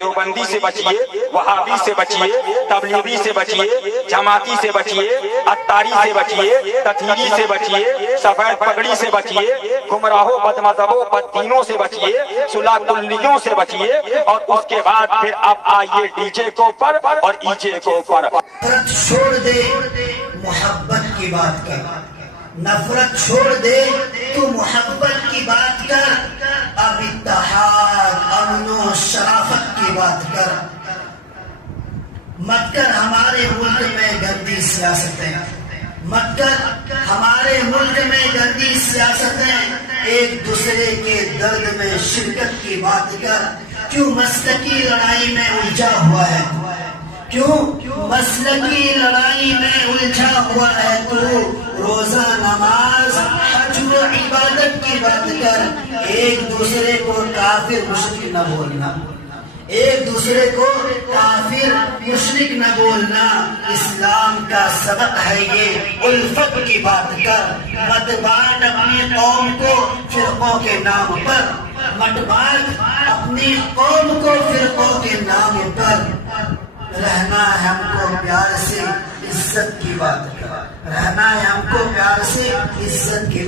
देवबंदी से बचिए, वहाबी से बचिए, तबलीगी से बचिए, जमाती से बचिए, अत्तारी से बचिए, तथीरी से बचिए, सफेद पगड़ी से बचिए, गुमराहों बदमज़हबों बददीनों से बचिए, सुलाकुल्लियों से बचिए। और उसके बाद फिर आप आइए डीजे को ऊपर और ईजे को ऊपर। नफरत छोड़ दे, मोहब्बत की बात कर। नफरत छोड़ दे तो मोहब्बत की बात कर। अब इत्तेहाद, अमन शराफत की बात कर। मत कर हमारे मुल्क में गंदी सियासतें, मत कर हमारे मुल्क में गंदी सियासतें। एक दूसरे के दर्द में शिरकत की बात कर। क्यों मसलकी लड़ाई में उलझा हुआ है? क्यों मसलकी लड़ाई में उलझा हुआ है तू? रोजा, नमाज, हज व इबादत की बात कर। एक दूसरे को काफिर मुशरिक न बोलना, एक दूसरे को काफिर मुशरिक न बोलना। इस्लाम का सबक है ये, उल्फत की बात कर। मत बांट अपनी कौम को फिरकों के नाम पर, मत बांट अपनी कौम को फिरकों के नाम पर। रहना है हमको प्यार से, इज्जत की बात कर। रहना है हमको प्यार से, इज्जत की